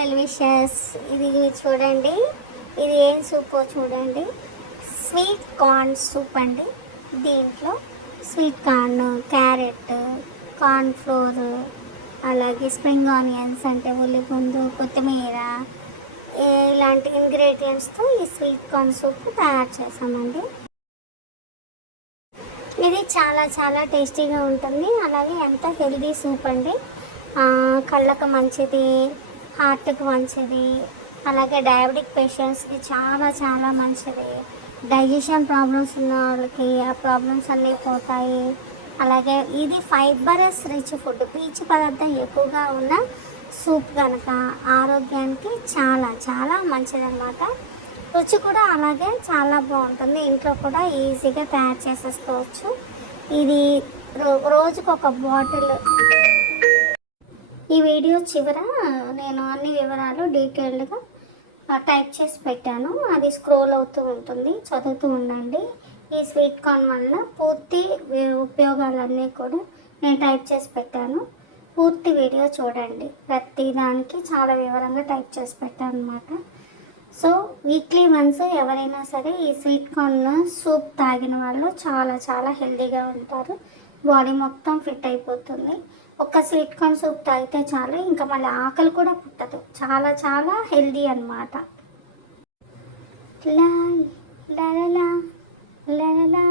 Well wishes. ఇది చూడండి. ఇది ఏం సూప్ చూడండి. స్వీట్ కార్న్ సూప్ అండి. దీంట్లో sweet corn carrot corn flour అలాగే స్ప్రింగ్ ఆనియన్స్ అంటే ఉల్లిపుందు కొత్తిమీర ఇలాంటి ఇంగ్రీడియంట్స్తో ఈ స్వీట్ కార్న్ సూప్ తయారు చేసామండి ఇది చాలా చాలా టేస్టీగా ఉంటుంది. అలాగే ఎంత హెల్దీ సూప్ అండి. కళ్ళకు మంచిది. హార్ట్కి మంచిది అలాగే డయాబెటిక్ పేషెంట్స్కి చాలా చాలా మంచిది. డైజెషన్ ప్రాబ్లమ్స్ ఉన్న వాళ్ళకి ఆ ప్రాబ్లమ్స్ అన్నీ పోతాయి. అలాగే ఇది ఫైబరస్ రిచ్ ఫుడ్ పీచు పదార్థం ఎక్కువగా ఉన్న సూప్ కనుక ఆరోగ్యానికి చాలా చాలా మంచిదన్నమాట. రుచి కూడా అలాగే చాలా బాగుంటుంది. ఇంట్లో కూడా ఈజీగా తయారు చేసేసుకోవచ్చు. ఇది రో రోజుకు ఒక బాటిల్ ఈ వీడియో చివర నేను అన్ని వివరాలు డీటెయిల్డ్గా టైప్ చేసి పెట్టాను. అది స్క్రోల్ అవుతూ ఉంటుంది. చదువుతూ ఉండండి. ఈ స్వీట్ కార్న్ వల్ల పూర్తి ఉపయోగాలన్నీ కూడా నేను టైప్ చేసి పెట్టాను. పూర్తి వీడియో చూడండి. ప్రతి దానికి చాలా వివరంగా టైప్ చేసి పెట్టాను అనమాట సో వీక్లీ వన్స్ ఎవరైనా సరే ఈ స్వీట్ కార్న్ సూప్ తాగిన వాళ్ళు చాలా చాలా హెల్దీగా ఉంటారు. బాడీ మొత్తం ఫిట్ అయిపోతుంది ఒక స్వీట్ కార్న్ సూప్ తాగితే చాలు ఇంకా మళ్ళీ ఆకలి కూడా పుట్టదు చాలా చాలా హెల్దీ అనమాట లా లా లా లా